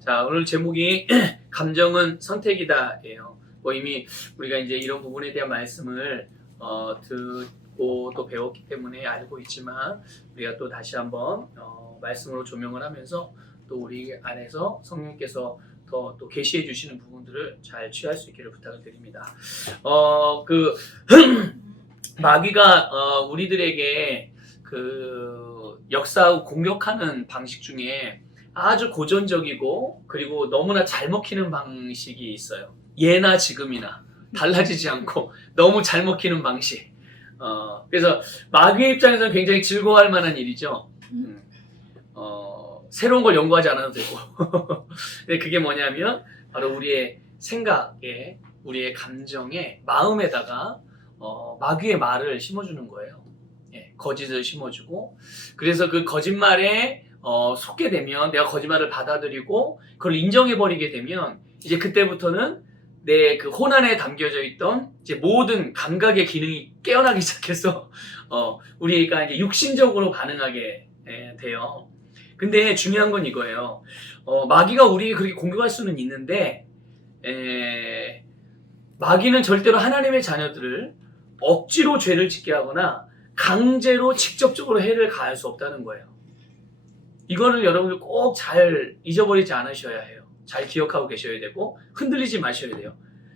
자, 오늘 제목이 감정은 선택이다예요. 이미 우리가 이제 이런 부분에 대한 말씀을 듣고 또 배웠기 때문에 알고 있지만 우리가 또 다시 한번 말씀으로 조명을 하면서 또 우리 안에서 성령께서 더 또 계시해 주시는 부분들을 잘 취할 수 있기를 부탁을 드립니다. 마귀가 우리들에게 그 역사하고 공격하는 방식 중에 아주 고전적이고 그리고 너무나 잘 먹히는 방식이 있어요. 예나 지금이나 달라지지 않고 너무 잘 먹히는 방식. 그래서 마귀의 입장에서는 굉장히 즐거워할 만한 일이죠. 새로운 걸 연구하지 않아도 되고. 근데 그게 뭐냐면 바로 우리의 생각에, 우리의 감정에, 마음에다가 마귀의 말을 심어주는 거예요. 예, 거짓을 심어주고. 그래서 그 거짓말에 속게 되면 내가 거짓말을 받아들이고 그걸 인정해버리게 되면 이제 그때부터는 내 그 혼안에 담겨져 있던 이제 모든 감각의 기능이 깨어나기 시작해서 우리가 이제 육신적으로 반응하게 돼요. 근데 중요한 건 이거예요. 마귀가 우리에게 그렇게 공격할 수는 있는데 마귀는 절대로 하나님의 자녀들을 억지로 죄를 짓게 하거나 강제로 직접적으로 해를 가할 수 없다는 거예요. 이거를 여러분들 꼭 잘 잊어버리지 않으셔야 해요. 잘 기억하고 계셔야 되고 흔들리지 마셔야 돼요.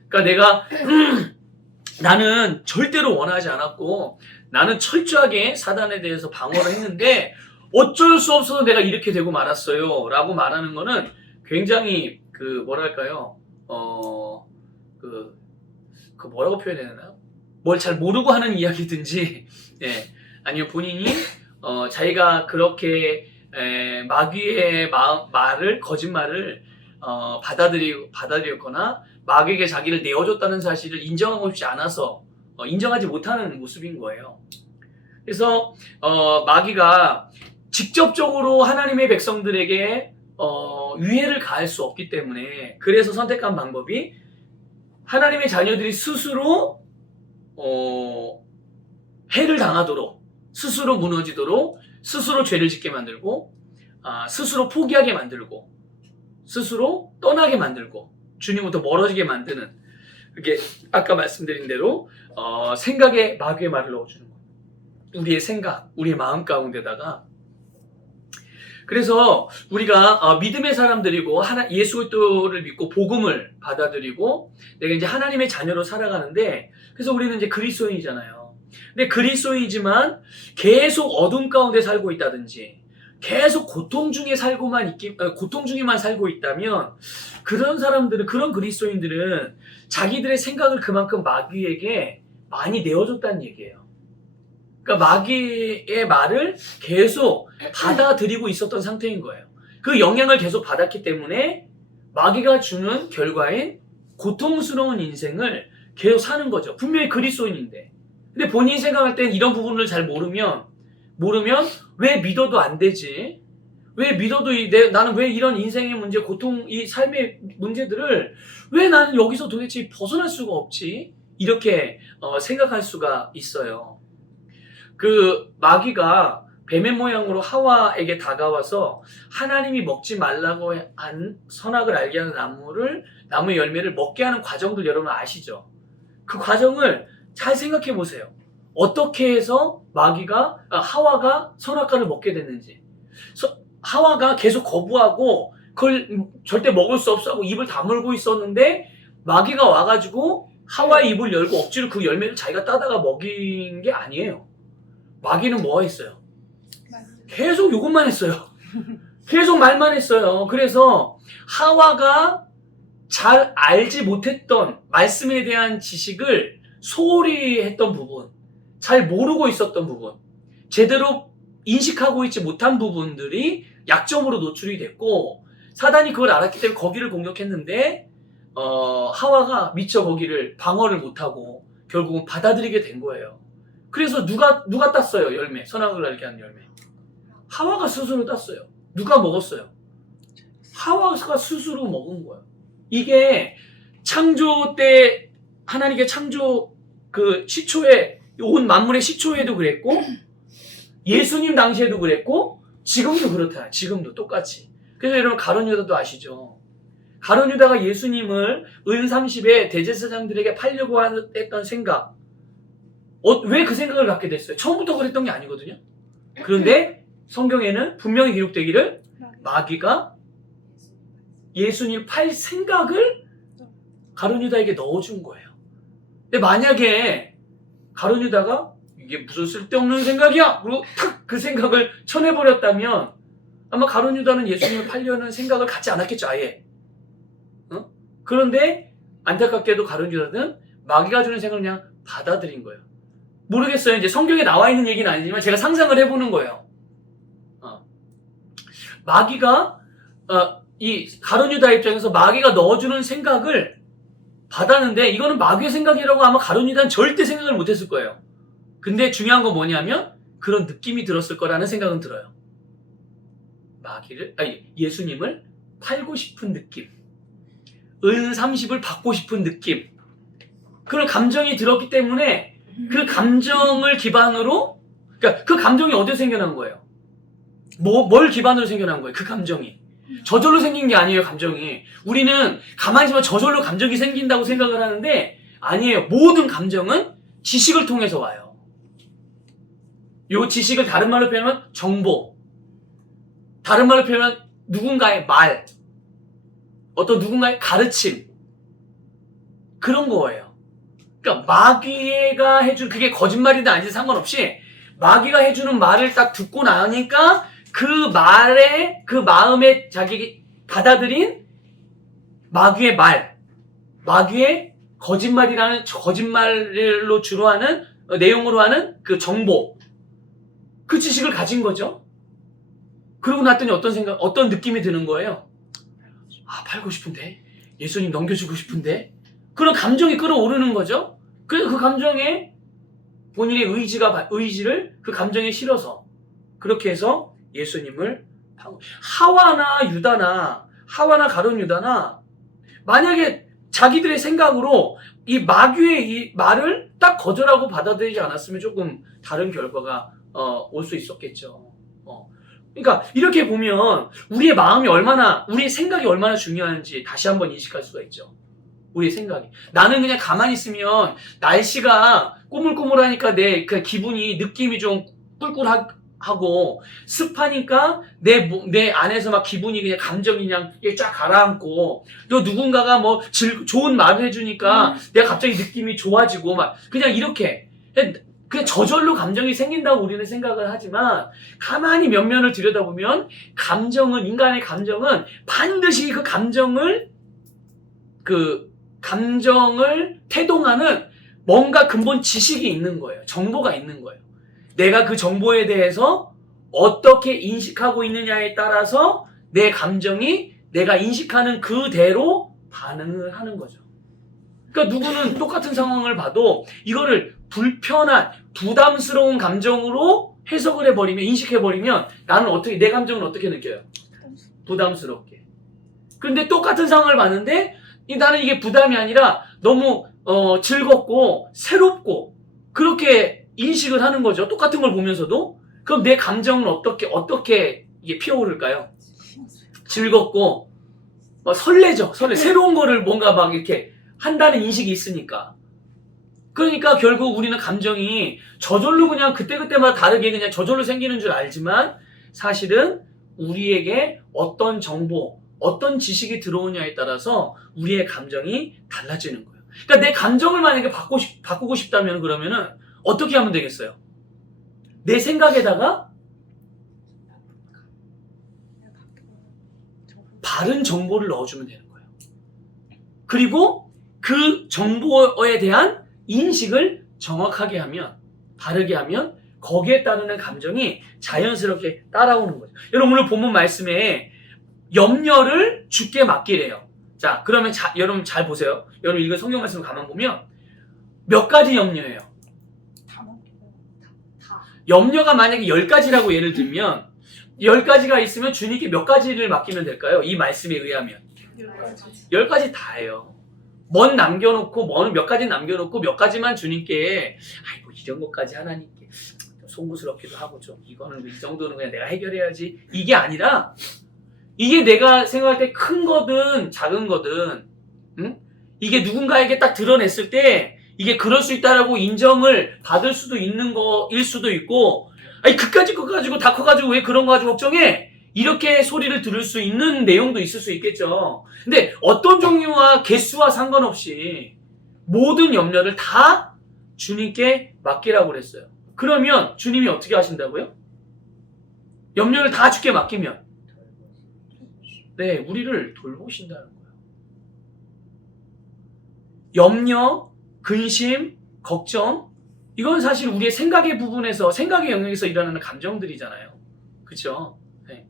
그러니까 내가 나는 절대로 원하지 않았고 나는 철저하게 사단에 대해서 방어를 했는데 어쩔 수 없어서 내가 이렇게 되고 말았어요 라고 말하는 거는 굉장히 뭐랄까요 뭐라고 표현해야 되나요? 뭘 잘 모르고 하는 이야기든지 예, 아니면 본인이 자기가 그렇게 마귀의 거짓말을 받아들였거나 마귀에게 자기를 내어줬다는 사실을 인정하고 싶지 않아서 인정하지 못하는 모습인 거예요. 그래서 마귀가 직접적으로 하나님의 백성들에게 위해를 가할 수 없기 때문에 그래서 선택한 방법이 하나님의 자녀들이 스스로 해를 당하도록 스스로 무너지도록 스스로 죄를 짓게 만들고 스스로 포기하게 만들고 스스로 떠나게 만들고 주님부터 멀어지게 만드는 그게 아까 말씀드린 대로 생각에 마귀의 말을 넣어주는 거예요. 우리의 생각, 우리의 마음 가운데다가 그래서 우리가 믿음의 사람들이고 예수 그리스도를 믿고 복음을 받아들이고 내가 이제 하나님의 자녀로 살아가는데 그래서 우리는 이제 그리스도인이잖아요. 근데 그리스도인이지만 계속 어둠 가운데 살고 있다든지 계속 고통 중에만 살고 있다면 그런 사람들은 그런 그리스도인들은 자기들의 생각을 그만큼 마귀에게 많이 내어줬다는 얘기예요. 그러니까 마귀의 말을 계속 받아들이고 있었던 상태인 거예요. 그 영향을 계속 받았기 때문에 마귀가 주는 결과인 고통스러운 인생을 계속 사는 거죠. 분명히 그리스도인인데. 근데 본인이 생각할 땐 이런 부분을 잘 모르면 왜 믿어도 안 되지? 왜 믿어도 나는 왜 이런 인생의 문제, 이 삶의 문제들을 왜 나는 여기서 도대체 벗어날 수가 없지? 이렇게 생각할 수가 있어요. 그 마귀가 뱀의 모양으로 하와에게 다가와서 하나님이 먹지 말라고 한 선악을 알게 하는 나무의 열매를 먹게 하는 과정들 여러분 아시죠? 그 과정을 잘 생각해 보세요. 어떻게 해서 하와가 선악과를 먹게 됐는지. 하와가 계속 거부하고 그걸 절대 먹을 수 없어 하고 입을 다물고 있었는데 마귀가 와가지고 하와의 입을 열고 억지로 그 열매를 자기가 따다가 먹인 게 아니에요. 마귀는 뭐 했어요? 계속 요것만 했어요. 계속 말만 했어요. 그래서 하와가 잘 알지 못했던 말씀에 대한 지식을 소홀히 했던 부분, 잘 모르고 있었던 부분, 제대로 인식하고 있지 못한 부분들이 약점으로 노출이 됐고 사단이 그걸 알았기 때문에 거기를 공격했는데 하와가 미처 거기를 방어를 못하고 결국은 받아들이게 된 거예요. 그래서 누가 땄어요? 열매. 선악을 알게 하는 열매. 하와가 스스로 땄어요. 누가 먹었어요? 하와가 스스로 먹은 거예요. 이게 창조 때 하나님께 창조 그 시초에 온 만물의 시초에도 그랬고 예수님 당시에도 그랬고 지금도 그렇다. 지금도 똑같이. 그래서 여러분 가룟 유다도 아시죠? 가룟 유다가 예수님을 은 30에 대제사장들에게 팔려고 했던 생각, 왜 그 생각을 갖게 됐어요? 처음부터 그랬던 게 아니거든요. 그런데 성경에는 분명히 기록되기를 마귀가 예수님 팔 생각을 가룟 유다에게 넣어준 거예요. 근데 만약에 가룟 유다가 이게 무슨 쓸데없는 생각이야! 그리고 탁 그 생각을 쳐내버렸다면 아마 가룟 유다는 예수님을 팔려는 생각을 갖지 않았겠죠, 아예. 그런데 안타깝게도 가룟 유다는 마귀가 주는 생각을 그냥 받아들인 거예요. 모르겠어요. 이제 성경에 나와 있는 얘기는 아니지만 제가 상상을 해보는 거예요. 마귀가 이 가룟 유다 입장에서 마귀가 넣어주는 생각을 받았는데 이거는 마귀의 생각이라고 아마 가룟 유다는 절대 생각을 못했을 거예요. 근데 중요한 건 뭐냐면 그런 느낌이 들었을 거라는 생각은 들어요. 예수님을 팔고 싶은 느낌, 은 30을 받고 싶은 느낌, 그런 감정이 들었기 때문에 그 감정을 기반으로, 그러니까 그 감정이 어디서 생겨난 거예요? 뭘 기반으로 생겨난 거예요? 그 감정이 저절로 생긴 게 아니에요. 감정이, 우리는 가만히 있으면 저절로 감정이 생긴다고 생각을 하는데 아니에요. 모든 감정은 지식을 통해서 와요. 요 지식을 다른 말로 표현하면 정보, 다른 말로 표현하면 누군가의 말, 어떤 누군가의 가르침, 그런 거예요. 그러니까 마귀가 해준, 그게 거짓말이든 아니든 상관없이 마귀가 해주는 말을 딱 듣고 나니까 그 말에, 그 마음에 자기 받아들인 마귀의 말, 마귀의 거짓말이라는, 거짓말로 주로 하는, 내용으로 하는 그 정보, 그 지식을 가진 거죠. 그러고 났더니 어떤 느낌이 드는 거예요? 아, 팔고 싶은데? 예수님 넘겨주고 싶은데? 그런 감정이 끌어오르는 거죠. 그래서 그 감정에 본인의 의지를 그 감정에 실어서 그렇게 해서 예수님을 하와나 가룟 유다나 만약에 자기들의 생각으로 이 마귀의 이 말을 딱 거절하고 받아들이지 않았으면 조금 다른 결과가 올 수 있었겠죠. 그러니까 이렇게 보면 우리의 마음이 얼마나, 우리의 생각이 얼마나 중요한지 다시 한번 인식할 수가 있죠. 우리의 생각이. 나는 그냥 가만히 있으면 날씨가 꾸물꾸물하니까 내 기분이, 느낌이 좀 꿀꿀하고 습하니까 내 안에서 막 기분이 그냥 감정이 그냥 쫙 가라앉고, 또 누군가가 뭐 좋은 말을 해주니까 내가 갑자기 느낌이 좋아지고 막 그냥 이렇게 그냥 저절로 감정이 생긴다고 우리는 생각을 하지만 가만히 면면을 들여다보면 인간의 감정은 반드시 그 감정을 태동하는 뭔가 근본 지식이 있는 거예요. 정보가 있는 거예요. 내가 그 정보에 대해서 어떻게 인식하고 있느냐에 따라서 내 감정이 내가 인식하는 그대로 반응을 하는 거죠. 그러니까 누구는 똑같은 상황을 봐도 이거를 불편한, 부담스러운 감정으로 해석을 해버리면, 인식해버리면 내 감정은 어떻게 느껴요? 부담스럽게. 그런데 똑같은 상황을 봤는데 나는 이게 부담이 아니라 너무 즐겁고 새롭고 그렇게 인식을 하는 거죠. 똑같은 걸 보면서도. 그럼 내 감정은 어떻게 이게 피어오를까요? 즐겁고 설레죠. 새로운 거를 뭔가 막 이렇게 한다는 인식이 있으니까. 그러니까 결국 우리는 감정이 저절로 그냥 그때그때마다 다르게 그냥 저절로 생기는 줄 알지만 사실은 우리에게 어떤 정보, 어떤 지식이 들어오냐에 따라서 우리의 감정이 달라지는 거예요. 그러니까 내 감정을 만약에 바꾸고 싶다면 그러면은 어떻게 하면 되겠어요? 내 생각에다가 바른 정보를 넣어주면 되는 거예요. 그리고 그 정보에 대한 인식을 정확하게 하면, 바르게 하면 거기에 따르는 감정이 자연스럽게 따라오는 거죠. 여러분 오늘 본문 말씀에 염려를 주께 맡기래요. 자, 그러면 여러분 잘 보세요. 여러분 읽은 성경 말씀을 가만 보면 몇 가지 염려예요? 염려가 만약에 10가지라고 예를 들면 10가지가 있으면 주님께 몇 가지를 맡기면 될까요? 이 말씀에 의하면 10가지 다예요. 몇 가지 남겨놓고 몇 가지만 주님께 아이고 이런 것까지 하나님께 송구스럽기도 하고 좀 이거는 이 정도는 그냥 내가 해결해야지, 이게 아니라 이게 내가 생각할 때 큰 거든 작은 거든, 응? 이게 누군가에게 딱 드러냈을 때 이게 그럴 수 있다라고 인정을 받을 수도 있는 거일 수도 있고, 아니 그까짓 거 가지고 다 커가지고 왜 그런 거 가지고 걱정해? 이렇게 소리를 들을 수 있는 내용도 있을 수 있겠죠. 근데 어떤 종류와 개수와 상관없이 모든 염려를 다 주님께 맡기라고 그랬어요. 그러면 주님이 어떻게 하신다고요? 염려를 다 주께 맡기면 네, 우리를 돌보신다는 거예요. 염려, 근심, 걱정, 이건 사실 우리의 생각의 부분에서, 생각의 영역에서 일어나는 감정들이잖아요. 그렇죠? 네.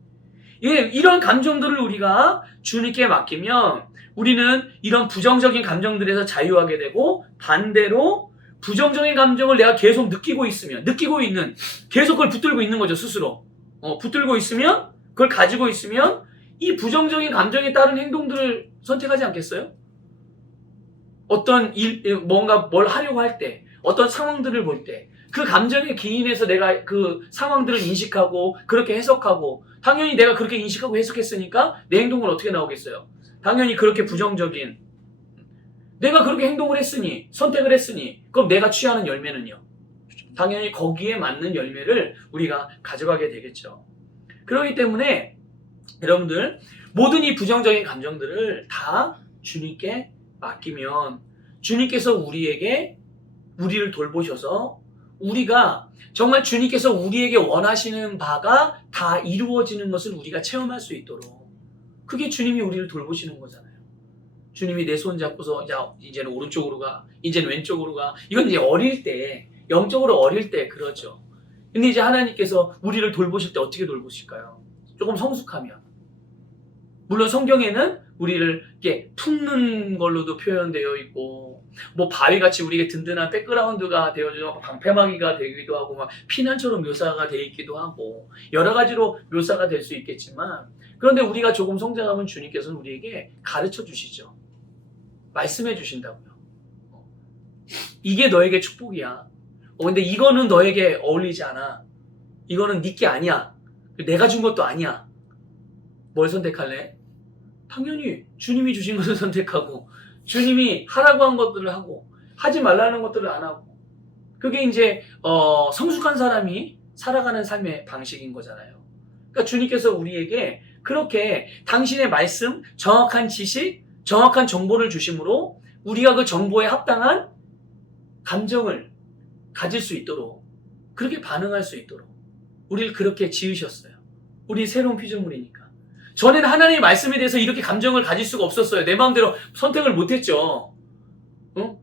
이런 감정들을 우리가 주님께 맡기면 우리는 이런 부정적인 감정들에서 자유하게 되고, 반대로 부정적인 감정을 내가 계속 느끼고 있으면, 계속 그걸 붙들고 있는 거죠, 스스로. 붙들고 있으면, 그걸 가지고 있으면 이 부정적인 감정에 따른 행동들을 선택하지 않겠어요? 어떤 뭔가 뭘 하려고 할 때, 어떤 상황들을 볼 때, 그 감정에 기인해서 내가 그 상황들을 인식하고, 그렇게 해석하고, 당연히 내가 그렇게 인식하고 해석했으니까 내 행동은 어떻게 나오겠어요? 당연히 그렇게 부정적인, 내가 그렇게 행동을 했으니, 선택을 했으니, 그럼 내가 취하는 열매는요? 당연히 거기에 맞는 열매를 우리가 가져가게 되겠죠. 그렇기 때문에 여러분들, 모든 이 부정적인 감정들을 다 주님께 맡기면 주님께서 우리를 돌보셔서 우리가 정말 주님께서 우리에게 원하시는 바가 다 이루어지는 것을 우리가 체험할 수 있도록, 그게 주님이 우리를 돌보시는 거잖아요. 주님이 내 손 잡고서 이제는 오른쪽으로 가, 이제는 왼쪽으로 가. 이건 이제 어릴 때, 영적으로 어릴 때 그러죠. 근데 이제 하나님께서 우리를 돌보실 때 어떻게 돌보실까요? 조금 성숙하면. 물론 성경에는 우리를 이렇게 품는 걸로도 표현되어 있고, 뭐 바위같이 우리에게 든든한 백그라운드가 되어주고, 방패막이가 되기도 하고, 막 피난처럼 묘사가 되어 있기도 하고, 여러 가지로 묘사가 될 수 있겠지만, 그런데 우리가 조금 성장하면 주님께서는 우리에게 가르쳐 주시죠. 말씀해 주신다고요. 이게 너에게 축복이야. 근데 이거는 너에게 어울리지 않아. 이거는 네 게 아니야. 내가 준 것도 아니야. 뭘 선택할래? 당연히 주님이 주신 것을 선택하고, 주님이 하라고 한 것들을 하고, 하지 말라는 것들을 안 하고, 그게 이제 성숙한 사람이 살아가는 삶의 방식인 거잖아요. 그러니까 주님께서 우리에게 그렇게 당신의 말씀, 정확한 지식, 정확한 정보를 주심으로 우리가 그 정보에 합당한 감정을 가질 수 있도록, 그렇게 반응할 수 있도록 우리를 그렇게 지으셨어요. 우리 새로운 피조물이니까. 전에는 하나님의 말씀에 대해서 이렇게 감정을 가질 수가 없었어요. 내 마음대로 선택을 못했죠.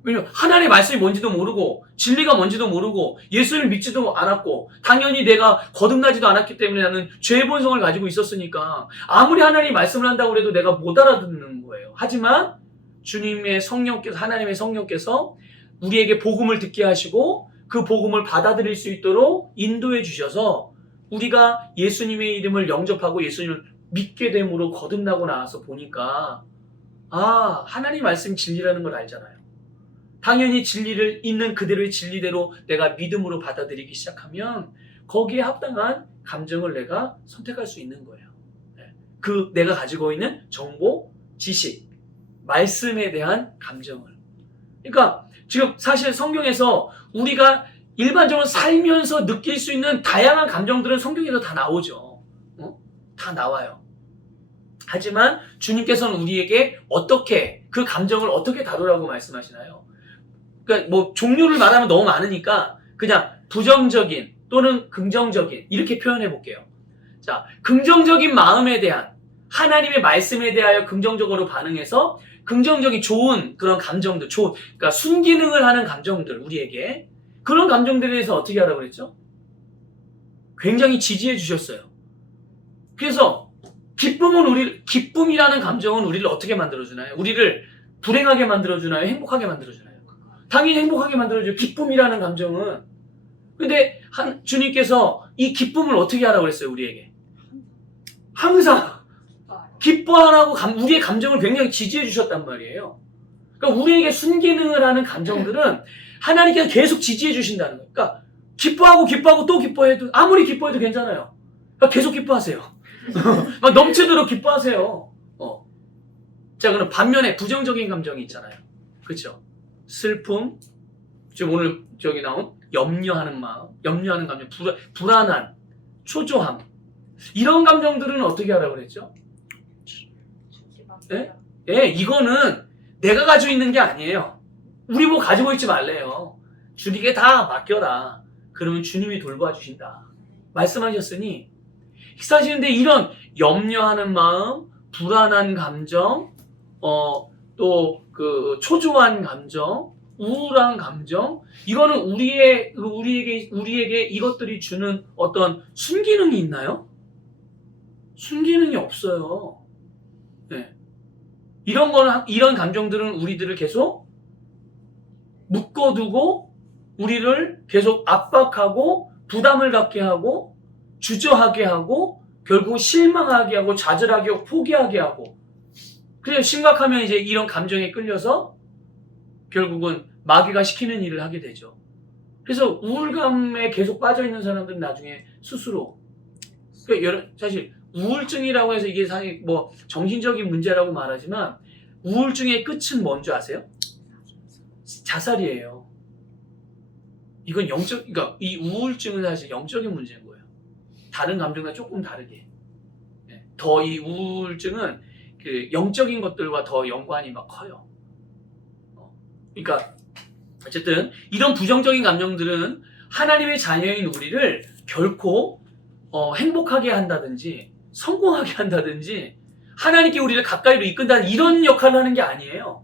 왜냐면 하나님의 말씀이 뭔지도 모르고, 진리가 뭔지도 모르고, 예수를 믿지도 않았고, 당연히 내가 거듭나지도 않았기 때문에 나는 죄의 본성을 가지고 있었으니까 아무리 하나님이 말씀을 한다고 해도 내가 못 알아듣는 거예요. 하지만 주님의 성령께서, 하나님의 성령께서 우리에게 복음을 듣게 하시고 그 복음을 받아들일 수 있도록 인도해 주셔서 우리가 예수님의 이름을 영접하고 예수님을 믿게 됨으로 거듭나고 나와서 보니까, 하나님 말씀이 진리라는 걸 알잖아요. 당연히 진리를 있는 그대로의 진리대로 내가 믿음으로 받아들이기 시작하면 거기에 합당한 감정을 내가 선택할 수 있는 거예요. 그 내가 가지고 있는 정보, 지식, 말씀에 대한 감정을. 그러니까 지금 사실 성경에서 우리가 일반적으로 살면서 느낄 수 있는 다양한 감정들은 성경에서 다 나오죠. 다 나와요. 하지만 주님께서는 우리에게 어떻게, 그 감정을 어떻게 다루라고 말씀하시나요? 그러니까 뭐 종류를 말하면 너무 많으니까 그냥 부정적인 또는 긍정적인 이렇게 표현해 볼게요. 자, 긍정적인 마음에 대한, 하나님의 말씀에 대하여 긍정적으로 반응해서 긍정적인 좋은 그런 감정들, 그러니까 순기능을 하는 감정들, 우리에게 그런 감정들에 대해서 어떻게 하라고 그랬죠? 굉장히 지지해 주셨어요. 그래서 기쁨이라는 감정은 우리를 어떻게 만들어주나요? 우리를 불행하게 만들어주나요? 행복하게 만들어주나요? 당연히 행복하게 만들어줘요. 기쁨이라는 감정은. 근데 주님께서 이 기쁨을 어떻게 하라고 그랬어요? 우리에게 항상 기뻐하라고 우리의 감정을 굉장히 지지해 주셨단 말이에요. 그러니까 우리에게 순기능을 하는 감정들은 하나님께서 계속 지지해 주신다는 거예요. 그러니까 기뻐하고 또 기뻐해도, 아무리 기뻐해도 괜찮아요. 그러니까 계속 기뻐하세요. 막 넘치도록 기뻐하세요. 자, 그럼 반면에 부정적인 감정이 있잖아요. 그렇죠? 슬픔, 지금 오늘 저기 나온 염려하는 마음, 염려하는 감정, 불안한, 초조함. 이런 감정들은 어떻게 하라고 그랬죠? 예? 예, 이거는 내가 가지고 있는 게 아니에요. 우리 뭐 가지고 있지 말래요. 주님께 다 맡겨라. 그러면 주님이 돌봐 주신다. 말씀하셨으니, 사실인데 이런 염려하는 마음, 불안한 감정, 또 그 초조한 감정, 우울한 감정, 이거는 우리에게 이것들이 주는 어떤 순기능이 있나요? 순기능이 없어요. 네. 이런 감정들은 우리들을 계속 묶어두고 우리를 계속 압박하고 부담을 갖게 하고 주저하게 하고 결국 실망하게 하고 좌절하게 하고 포기하게 하고, 그래서 심각하면 이제 이런 감정에 끌려서 결국은 마귀가 시키는 일을 하게 되죠. 그래서 우울감에 계속 빠져있는 사람들은 나중에 스스로, 그러니까 사실 우울증이라고 해서 이게 사실 뭐 정신적인 문제라고 말하지만 우울증의 끝은 뭔지 아세요? 자살이에요. 이건 그러니까 이 우울증은 사실 영적인 문제인 거예요. 다른 감정과 조금 다르게. 더 이 우울증은 그 영적인 것들과 더 연관이 막 커요. 그러니까 어쨌든 이런 부정적인 감정들은 하나님의 자녀인 우리를 결코 행복하게 한다든지 성공하게 한다든지 하나님께 우리를 가까이로 이끈다는 이런 역할을 하는 게 아니에요.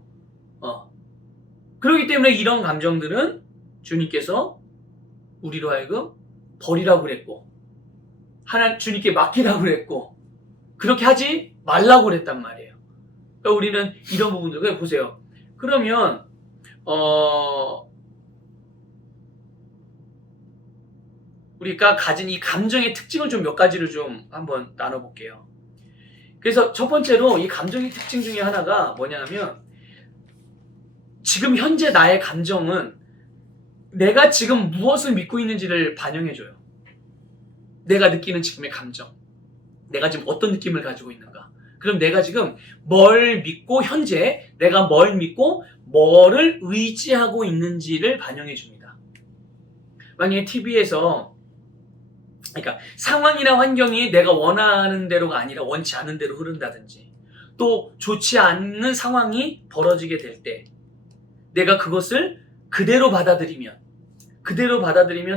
그렇기 때문에 이런 감정들은 주님께서 우리로 하여금 버리라고 그랬고 주님께 맡기라고 그랬고 그렇게 하지 말라고 그랬단 말이에요. 그러니까 우리는 이런 부분들 보세요. 그러면 우리가 가진 이 감정의 특징을 좀 몇 가지를 좀 한번 나눠볼게요. 그래서 첫 번째로 이 감정의 특징 중에 하나가 뭐냐면 지금 현재 나의 감정은 내가 지금 무엇을 믿고 있는지를 반영해줘요. 내가 느끼는 지금의 감정. 내가 지금 어떤 느낌을 가지고 있는가. 그럼 내가 지금 뭘 믿고 현재 내가 뭘 믿고 뭐를 의지하고 있는지를 반영해 줍니다. 만약에 TV에서 그러니까 상황이나 환경이 내가 원하는 대로가 아니라 원치 않은 대로 흐른다든지 또 좋지 않는 상황이 벌어지게 될 때 내가 그것을 그대로 받아들이면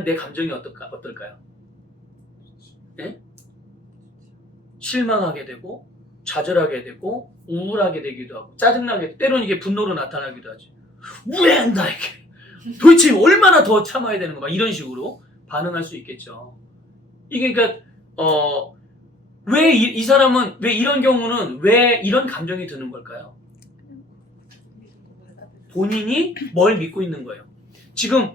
내 감정이 어떨까요? 네? 실망하게 되고 좌절하게 되고 우울하게 되기도 하고 짜증나게, 때로는 이게 분노로 나타나기도 하죠. 왜 나에게 도대체 얼마나 더 참아야 되는 거야? 이런 식으로 반응할 수 있겠죠. 이게 그러니까 왜 이 사람은 왜 이런 경우는 왜 이런 감정이 드는 걸까요? 본인이 뭘 믿고 있는 거예요. 지금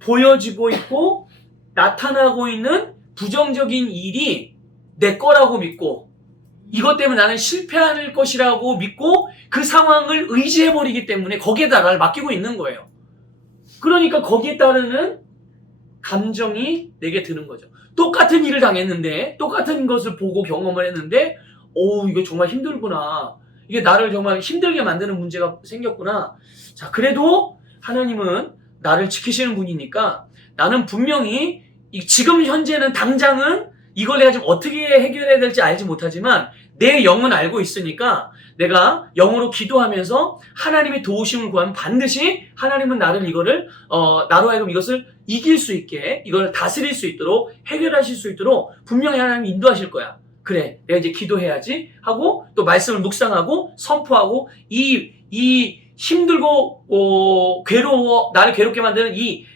보여지고 있고 나타나고 있는 부정적인 일이 내 거라고 믿고 이것 때문에 나는 실패할 것이라고 믿고 그 상황을 의지해버리기 때문에 거기에다 나를 맡기고 있는 거예요. 그러니까 거기에 따르는 감정이 내게 드는 거죠. 똑같은 일을 당했는데 똑같은 것을 보고 경험을 했는데 이거 정말 힘들구나. 이게 나를 정말 힘들게 만드는 문제가 생겼구나. 자, 그래도 하나님은 나를 지키시는 분이니까 나는 분명히 지금 현재는 당장은 이걸 내가 지금 어떻게 해결해야 될지 알지 못하지만 내 영은 알고 있으니까 내가 영으로 기도하면서 하나님의 도우심을 구하면 반드시 하나님은 나로 하여금 이것을 이길 수 있게 이걸 다스릴 수 있도록 해결하실 수 있도록 분명히 하나님이 인도하실 거야. 그래, 내가 이제 기도해야지 하고 또 말씀을 묵상하고 선포하고 이 힘들고 괴로워 나를 괴롭게 만드는 이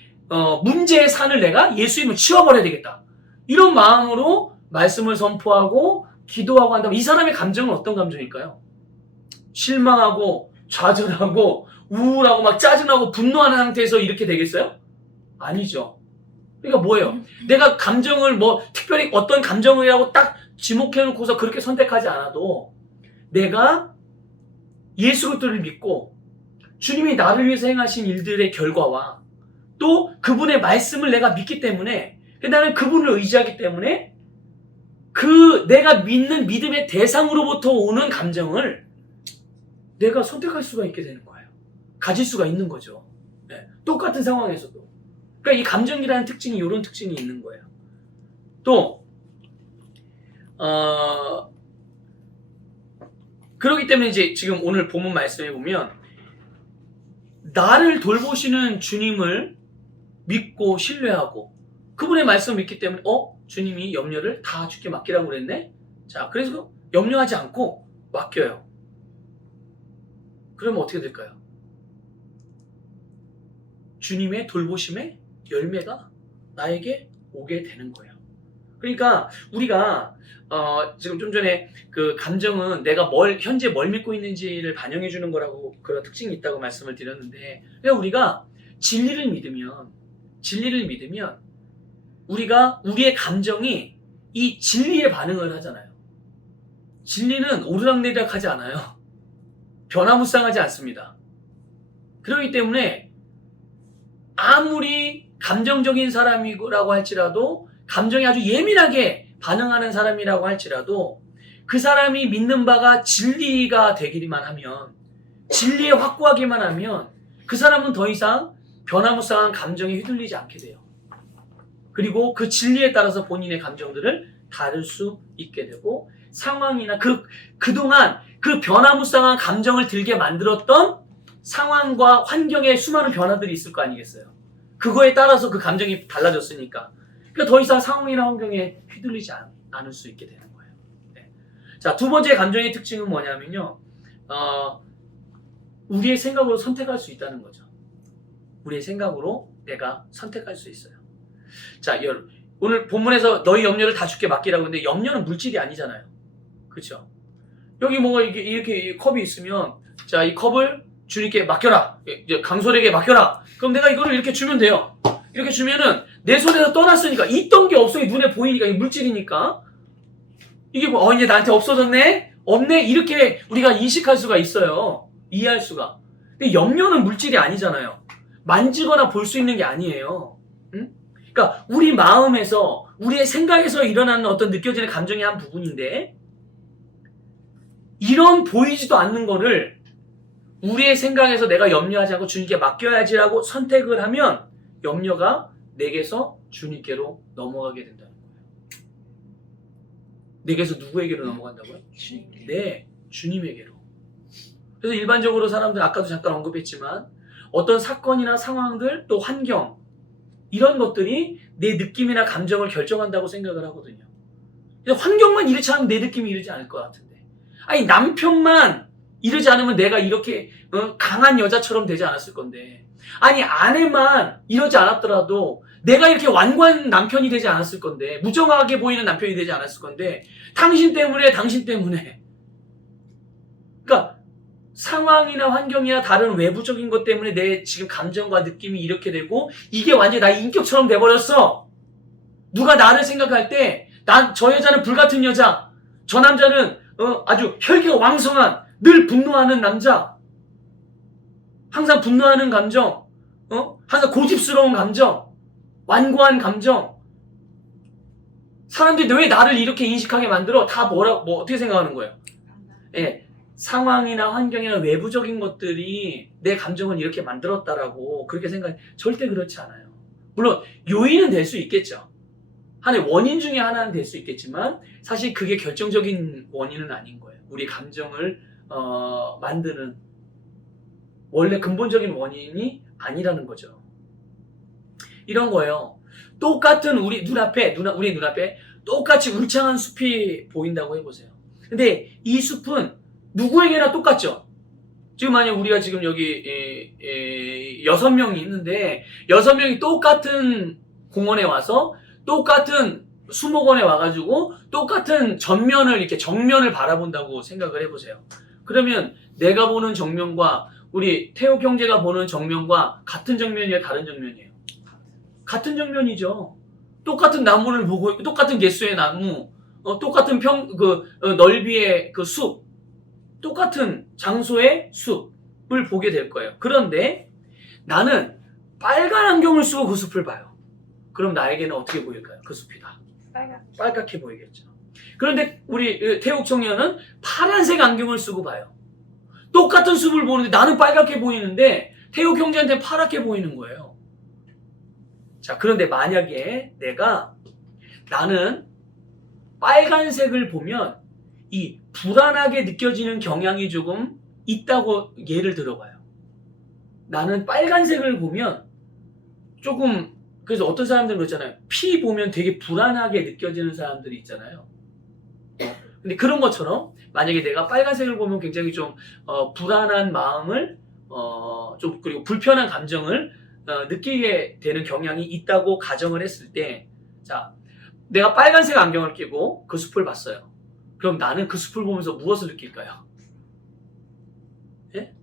문제의 산을 내가 예수님을 치워버려야 되겠다. 이런 마음으로 말씀을 선포하고 기도하고 한다면 이 사람의 감정은 어떤 감정일까요? 실망하고 좌절하고 우울하고 막 짜증나고 분노하는 상태에서 이렇게 되겠어요? 아니죠. 그러니까 뭐예요? 내가 감정을 특별히 어떤 감정이라고 딱 지목해놓고서 그렇게 선택하지 않아도 내가 예수 그리스도를 믿고 주님이 나를 위해서 행하신 일들의 결과와 또 그분의 말씀을 내가 믿기 때문에 나는 그분을 의지하기 때문에 그 내가 믿는 믿음의 대상으로부터 오는 감정을 내가 선택할 수가 있게 되는 거예요. 가질 수가 있는 거죠. 네. 똑같은 상황에서도. 그러니까 이 감정이라는 특징이 이런 특징이 있는 거예요. 또 그렇기 때문에 이제 지금 오늘 본문 말씀해 보면 나를 돌보시는 주님을 믿고 신뢰하고 그분의 말씀을 믿기 때문에 주님이 염려를 다 주께 맡기라고 그랬네? 자, 그래서 염려하지 않고 맡겨요. 그러면 어떻게 될까요? 주님의 돌보심의 열매가 나에게 오게 되는 거예요. 그러니까 우리가 지금 좀 전에 그 감정은 내가 현재 뭘 믿고 있는지를 반영해 주는 거라고 그런 특징이 있다고 말씀을 드렸는데, 그러니까 우리가 진리를 믿으면 우리가 우리의 감정이 이 진리에 반응을 하잖아요. 진리는 오르락내리락 하지 않아요. 변화무쌍하지 않습니다. 그렇기 때문에 아무리 감정적인 사람이라고 할지라도, 감정에 아주 예민하게 반응하는 사람이라고 할지라도 그 사람이 믿는 바가 진리가 되기만 하면, 진리에 확고하기만 하면 그 사람은 더 이상 변화무쌍한 감정에 휘둘리지 않게 돼요. 그리고 그 진리에 따라서 본인의 감정들을 다룰 수 있게 되고, 상황이나 그동안 그 변화무쌍한 감정을 들게 만들었던 상황과 환경에 수많은 변화들이 있을 거 아니겠어요. 그거에 따라서 그 감정이 달라졌으니까. 그러니까 더 이상 상황이나 환경에 휘둘리지 않을 수 있게 되는 거예요. 네. 자, 두 번째 감정의 특징은 뭐냐면요. 우리의 생각으로 선택할 수 있다는 거죠. 우리의 생각으로 내가 선택할 수 있어요. 자, 오늘 본문에서 너희 염려를 다 주께 맡기라고 했는데 염려는 물질이 아니잖아요. 그렇죠? 여기 뭔가 이렇게 컵이 있으면, 자, 이 컵을 주님께 맡겨라. 강솔에게 맡겨라. 그럼 내가 이거를 이렇게 주면 돼요. 이렇게 주면은 내 손에서 떠났으니까, 있던 게 없어. 눈에 보이니까, 이게 물질이니까. 이게 이제 나한테 없어졌네? 없네? 이렇게 우리가 인식할 수가 있어요. 이해할 수가. 근데 염려는 물질이 아니잖아요. 만지거나 볼 수 있는 게 아니에요. 응? 그러니까 우리 마음에서, 우리의 생각에서 일어나는 어떤 느껴지는 감정의 한 부분인데, 이런 보이지도 않는 거를 우리의 생각에서 내가 염려하지 않고 주님께 맡겨야지라고 선택을 하면 염려가 내게서 주님께로 넘어가게 된다는 거예요. 내게서 누구에게로 넘어간다고요? 네, 주님에게로. 그래서 일반적으로 사람들, 아까도 잠깐 언급했지만, 어떤 사건이나 상황들, 또 환경, 이런 것들이 내 느낌이나 감정을 결정한다고 생각을 하거든요. 환경만 이렇지 않으면 내 느낌이 이러지 않을 것 같은데, 아니 남편만 이러지 않으면 내가 이렇게 강한 여자처럼 되지 않았을 건데, 아니 아내만 이러지 않았더라도 내가 이렇게 완고한 남편이 되지 않았을 건데, 무정하게 보이는 남편이 되지 않았을 건데, 당신 때문에 그러니까 상황이나 환경이나 다른 외부적인 것 때문에 내 지금 감정과 느낌이 이렇게 되고, 이게 완전히 나의 인격처럼 돼버렸어. 누가 나를 생각할 때 저 여자는 불같은 여자, 저 남자는 아주 혈기가 왕성한, 늘 분노하는 남자, 항상 분노하는 감정, 항상 고집스러운 감정, 완고한 감정. 사람들이 왜 나를 이렇게 인식하게 만들어? 다 어떻게 생각하는 거예요? 예, 상황이나 환경이나 외부적인 것들이 내 감정을 이렇게 만들었다라고 그렇게 절대 그렇지 않아요. 물론 요인은 될 수 있겠죠. 하나의 원인 중에 하나는 될 수 있겠지만, 사실 그게 결정적인 원인은 아닌 거예요. 우리 감정을 만드는 원래 근본적인 원인이 아니라는 거죠. 이런 거예요. 똑같은 우리 눈앞에 똑같이 울창한 숲이 보인다고 해보세요. 근데 이 숲은 누구에게나 똑같죠. 지금 만약 우리가 지금 여기 6명이 있는데, 6명이 똑같은 공원에 와서 똑같은 수목원에 와가지고 똑같은 이렇게 정면을 바라본다고 생각을 해보세요. 그러면 내가 보는 정면과 우리 태욱 형제가 보는 정면과 같은 정면이에요, 다른 정면이에요? 같은 정면이죠. 똑같은 나무를 보고, 똑같은 개수의 나무, 똑같은 넓이의 그 숲, 똑같은 장소의 숲을 보게 될 거예요. 그런데 나는 빨간 안경을 쓰고 그 숲을 봐요. 그럼 나에게는 어떻게 보일까요? 그 숲이 다 빨갛게 보이겠죠. 그런데 우리 태욱 청년은 파란색 안경을 쓰고 봐요. 똑같은 숲을 보는데 나는 빨갛게 보이는데 태욱 형제한테는 파랗게 보이는 거예요. 자, 그런데 만약에 나는 빨간색을 보면 이 불안하게 느껴지는 경향이 조금 있다고 예를 들어봐요. 나는 빨간색을 보면 조금, 그래서 어떤 사람들은 그렇잖아요. 피 보면 되게 불안하게 느껴지는 사람들이 있잖아요. 근데 그런 것처럼 만약에 내가 빨간색을 보면 굉장히 좀 불안한 마음을 좀, 그리고 불편한 감정을 느끼게 되는 경향이 있다고 가정을 했을 때, 자, 내가 빨간색 안경을 끼고 그 숲을 봤어요. 그럼 나는 그 숲을 보면서 무엇을 느낄까요? 예?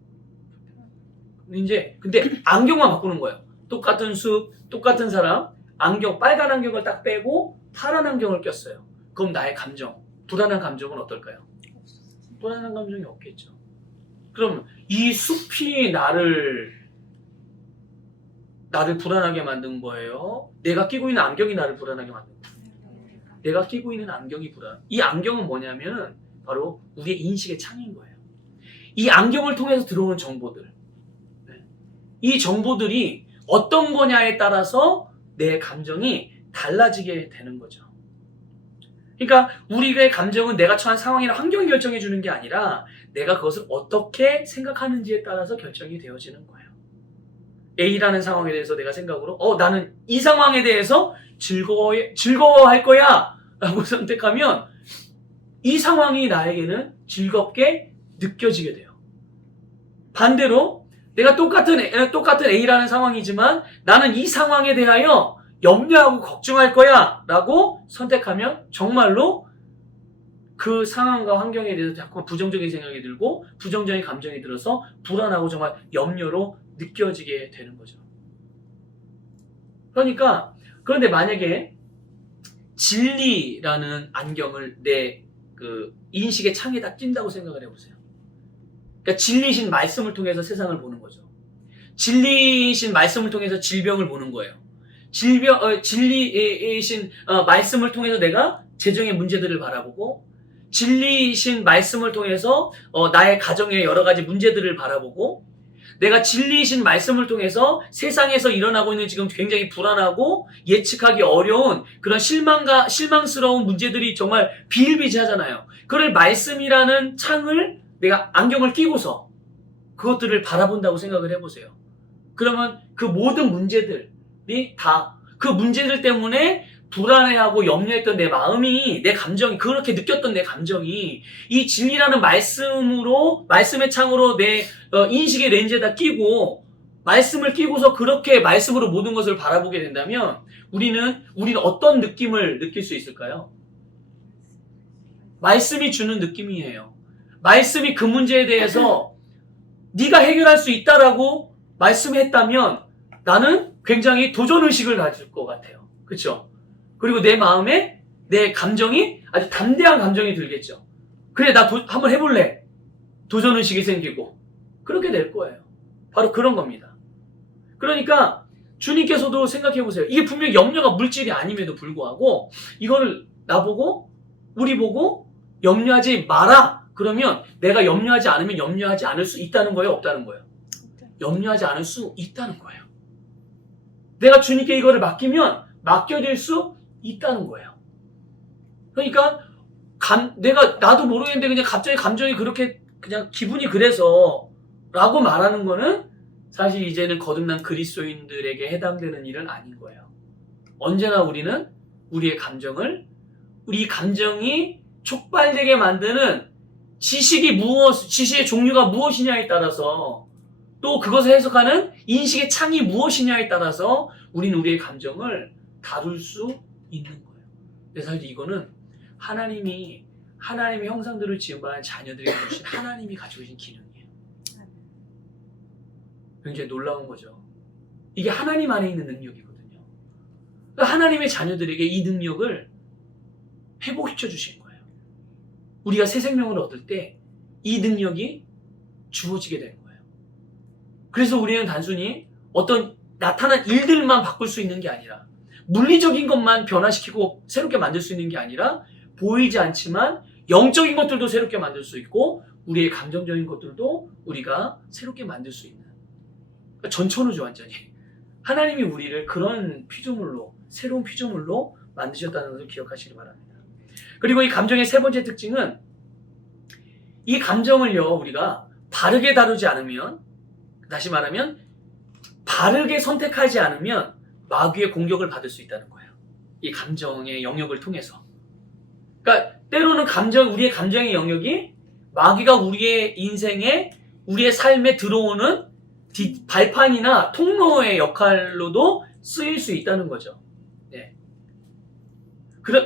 근데 안경만 바꾸는 거예요. 똑같은 숲, 똑같은 사람, 빨간 안경을 딱 빼고 파란 안경을 꼈어요. 그럼 나의 감정, 불안한 감정은 어떨까요? 불안한 감정이 없겠죠. 그럼 이 숲이 나를 불안하게 만든 거예요? 내가 끼고 있는 안경이 나를 불안하게 만든 거예요? 내가 끼고 있는 안경이 이 안경은 뭐냐면 바로 우리의 인식의 창인 거예요. 이 안경을 통해서 들어오는 정보들, 이 정보들이 어떤 거냐에 따라서 내 감정이 달라지게 되는 거죠. 그러니까 우리의 감정은 내가 처한 상황이나 환경이 결정해 주는 게 아니라 내가 그것을 어떻게 생각하는지에 따라서 결정이 되어지는 거예요. A라는 상황에 대해서 내가 생각으로 나는 이 상황에 대해서 즐거워할 거야 라고 선택하면 이 상황이 나에게는 즐겁게 느껴지게 돼요. 반대로 내가 똑같은 A라는 상황이지만 나는 이 상황에 대하여 염려하고 걱정할 거야 라고 선택하면 정말로 그 상황과 환경에 대해서 자꾸 부정적인 생각이 들고 부정적인 감정이 들어서 불안하고 정말 염려로 느껴지게 되는 거죠. 그런데 만약에 진리라는 안경을 내 그 인식의 창에다 낀다고 생각을 해보세요. 그러니까 진리신 말씀을 통해서 세상을 보는 거죠. 진리신 말씀을 통해서 질병을 보는 거예요. 진리신 말씀을 통해서 내가 재정의 문제들을 바라보고, 진리신 말씀을 통해서 나의 가정의 여러 가지 문제들을 바라보고, 내가 진리신 말씀을 통해서 세상에서 일어나고 있는 지금 굉장히 불안하고 예측하기 어려운 그런 실망스러운 문제들이 정말 비일비재하잖아요. 그걸 말씀이라는 창을 내가 안경을 끼고서 그것들을 바라본다고 생각을 해보세요. 그러면 그 모든 문제들이 다 그 문제들 때문에 불안해하고 염려했던 내 마음이, 내 감정이, 그렇게 느꼈던 내 감정이 이 진리라는 말씀의 창으로 내 인식의 렌즈에다 끼고 말씀을 끼고서 그렇게 말씀으로 모든 것을 바라보게 된다면 우리는 어떤 느낌을 느낄 수 있을까요? 말씀이 주는 느낌이에요. 말씀이 그 문제에 대해서 네가 해결할 수 있다라고 말씀했다면 나는 굉장히 도전의식을 가질 것 같아요. 그렇죠? 그리고 내 마음에 내 감정이 아주 담대한 감정이 들겠죠. 그래, 나 한번 해볼래. 도전의식이 생기고 그렇게 될 거예요. 바로 그런 겁니다. 그러니까 주님께서도 생각해보세요. 이게 분명히 염려가 물질이 아님에도 불구하고 이거를 우리 보고 염려하지 마라. 그러면 내가 염려하지 않으면 염려하지 않을 수 있다는 거예요? 없다는 거예요? 염려하지 않을 수 있다는 거예요. 내가 주님께 이거를 맡겨질 수 있다는 거예요. 그러니까 나도 모르겠는데 그냥 갑자기 감정이 그렇게 그냥 기분이 그래서 라고 말하는 거는 사실 이제는 거듭난 그리스도인들에게 해당되는 일은 아닌 거예요. 언제나 우리는 우리 감정이 촉발되게 만드는 지식의 종류가 무엇이냐에 따라서, 또 그것을 해석하는 인식의 창이 무엇이냐에 따라서 우리는 우리의 감정을 다룰 수 있는 거예요. 그래서 사실 이거는 하나님의 형상들을 지음받은 자녀들에게 주신 하나님이 가지고 계신 기능이에요. 굉장히 놀라운 거죠. 이게 하나님 안에 있는 능력이거든요. 그러니까 하나님의 자녀들에게 이 능력을 회복시켜 주신 거예요. 우리가 새 생명을 얻을 때 이 능력이 주어지게 된 거예요. 그래서 우리는 단순히 어떤 나타난 일들만 바꿀 수 있는 게 아니라, 물리적인 것만 변화시키고 새롭게 만들 수 있는 게 아니라 보이지 않지만 영적인 것들도 새롭게 만들 수 있고 우리의 감정적인 것들도 우리가 새롭게 만들 수 있는, 그러니까 전천후죠 완전히. 하나님이 우리를 그런 피조물로, 새로운 피조물로 만드셨다는 것을 기억하시기 바랍니다. 그리고 이 감정의 세 번째 특징은, 이 감정을요 우리가 바르게 다루지 않으면, 다시 말하면 바르게 선택하지 않으면 마귀의 공격을 받을 수 있다는 거예요. 이 감정의 영역을 통해서. 그러니까 때로는 우리의 감정의 영역이 마귀가 우리의 인생에, 우리의 삶에 들어오는 발판이나 통로의 역할로도 쓰일 수 있다는 거죠. 네.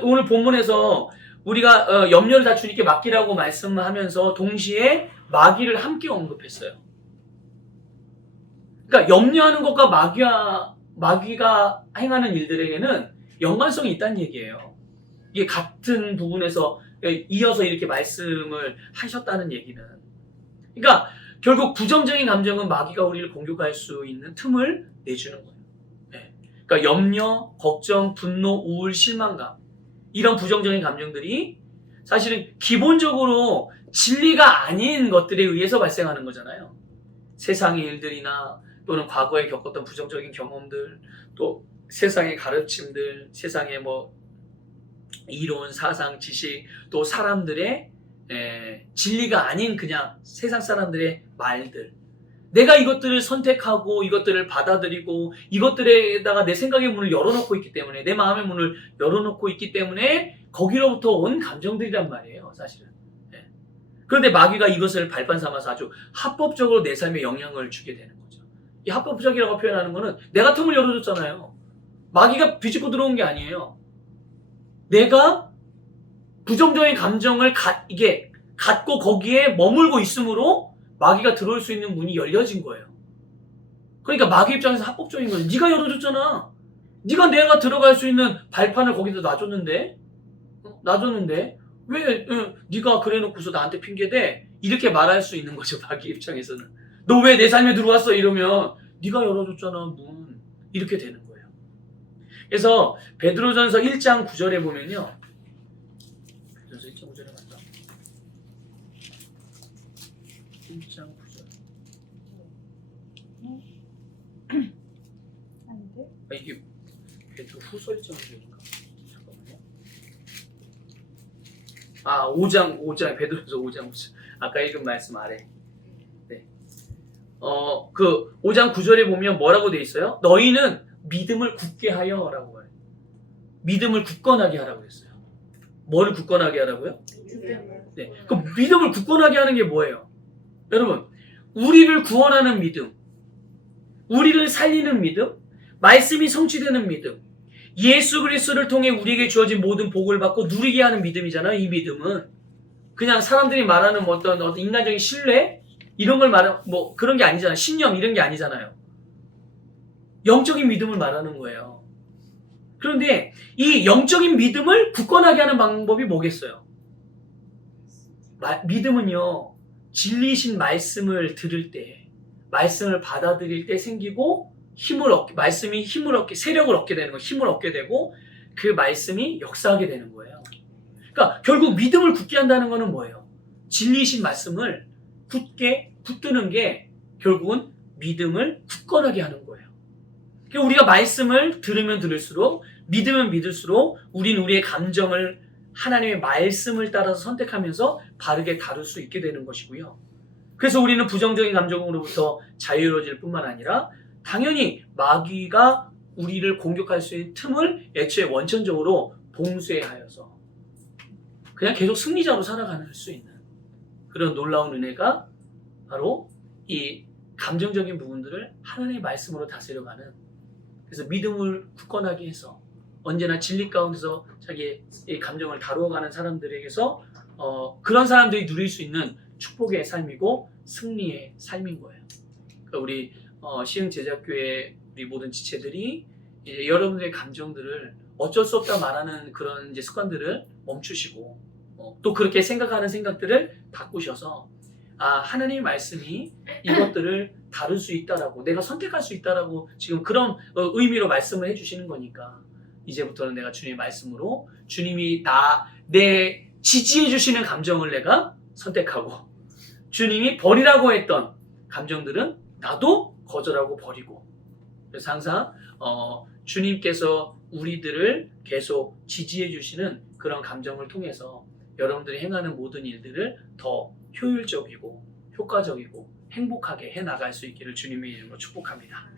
오늘 본문에서 우리가 염려를 다 주님께 맡기라고 말씀하면서 동시에 마귀를 함께 언급했어요. 그러니까 염려하는 것과 마귀가 행하는 일들에게는 연관성이 있다는 얘기예요. 이게 같은 부분에서 이어서 이렇게 말씀을 하셨다는 얘기는, 그러니까 결국 부정적인 감정은 마귀가 우리를 공격할 수 있는 틈을 내주는 거예요. 네. 그러니까 염려, 걱정, 분노, 우울, 실망감, 이런 부정적인 감정들이 사실은 기본적으로 진리가 아닌 것들에 의해서 발생하는 거잖아요. 세상의 일들이나 또는 과거에 겪었던 부정적인 경험들, 또 세상의 가르침들, 세상의 이론, 사상, 지식, 또 사람들의 진리가 아닌 그냥 세상 사람들의 말들, 내가 이것들을 선택하고 이것들을 받아들이고 이것들에다가 내 생각의 문을 열어놓고 있기 때문에, 내 마음의 문을 열어놓고 있기 때문에 거기로부터 온 감정들이란 말이에요 사실은. 그런데 마귀가 이것을 발판 삼아서 아주 합법적으로 내 삶에 영향을 주게 되는 거죠. 이 합법적이라고 표현하는 거는 내가 틈을 열어줬잖아요. 마귀가 비집고 들어온 게 아니에요. 내가 부정적인 감정을 갖고 거기에 머물고 있으므로 마귀가 들어올 수 있는 문이 열려진 거예요. 그러니까 마귀 입장에서 합법적인 거예요. 네가 열어줬잖아. 내가 들어갈 수 있는 발판을 거기다 놔줬는데 왜 네가 그래놓고서 나한테 핑계대? 이렇게 말할 수 있는 거죠. 마귀 입장에서는. 너 왜 내 삶에 들어왔어? 이러면 네가 열어줬잖아 문. 이렇게 되는 거예요. 그래서 베드로전서 1장 9절에 보면요. 베드로전서 1장 9절에 맞다. 1장 9절. 아닌데? 이게 베드로 후서 1장 9절인가? 잠깐만요. 5장 베드로전서 5장 9절. 아까 읽은 말씀 아래. 네. 그 5장 9절에 보면 뭐라고 돼 있어요? 너희는 믿음을 굳게 하여라고 해요. 믿음을 굳건하게 하라고 했어요. 뭐를 굳건하게 하라고요? 네. 그 믿음을 굳건하게 하는 게 뭐예요? 여러분, 우리를 구원하는 믿음, 우리를 살리는 믿음, 말씀이 성취되는 믿음, 예수 그리스도를 통해 우리에게 주어진 모든 복을 받고 누리게 하는 믿음이잖아요. 이 믿음은 그냥 사람들이 말하는 어떤 인간적인 신뢰 이런 걸 그런 게 아니잖아요. 신념 이런 게 아니잖아요. 영적인 믿음을 말하는 거예요. 그런데 이 영적인 믿음을 굳건하게 하는 방법이 뭐겠어요? 믿음은요, 진리신 말씀을 들을 때, 말씀을 받아들일 때 생기고 말씀이 세력을 얻게 되는 거예요. 힘을 얻게 되고 그 말씀이 역사하게 되는 거예요. 그러니까 결국 믿음을 굳게 한다는 거는 뭐예요? 진리신 말씀을 붙드는 게 결국은 믿음을 굳건하게 하는 거예요. 그러니까 우리가 말씀을 들으면 들을수록, 믿으면 믿을수록 우리는 우리의 감정을 하나님의 말씀을 따라서 선택하면서 바르게 다룰 수 있게 되는 것이고요. 그래서 우리는 부정적인 감정으로부터 자유로워질 뿐만 아니라 당연히 마귀가 우리를 공격할 수 있는 틈을 애초에 원천적으로 봉쇄하여서 그냥 계속 승리자로 살아갈 수 있는 그런 놀라운 은혜가 바로 이 감정적인 부분들을 하나님의 말씀으로 다스려가는, 그래서 믿음을 굳건하게 해서 언제나 진리 가운데서 자기의 감정을 다루어가는 사람들에게서 그런 사람들이 누릴 수 있는 축복의 삶이고 승리의 삶인 거예요. 그러니까 우리 시흥제자교회 우리 모든 지체들이 이제 여러분들의 감정들을 어쩔 수 없다 말하는 그런 이제 습관들을 멈추시고 또 그렇게 생각하는 생각들을 바꾸셔서 하나님의 말씀이 이것들을 다룰 수 있다라고, 내가 선택할 수 있다라고 지금 그런 의미로 말씀을 해주시는 거니까 이제부터는 내가 주님의 말씀으로 주님이 내 지지해 주시는 감정을 내가 선택하고 주님이 버리라고 했던 감정들은 나도 거절하고 버리고. 그래서 항상 주님께서 우리들을 계속 지지해 주시는 그런 감정을 통해서 여러분들이 행하는 모든 일들을 더 효율적이고 효과적이고 행복하게 해나갈 수 있기를 주님의 이름으로 축복합니다.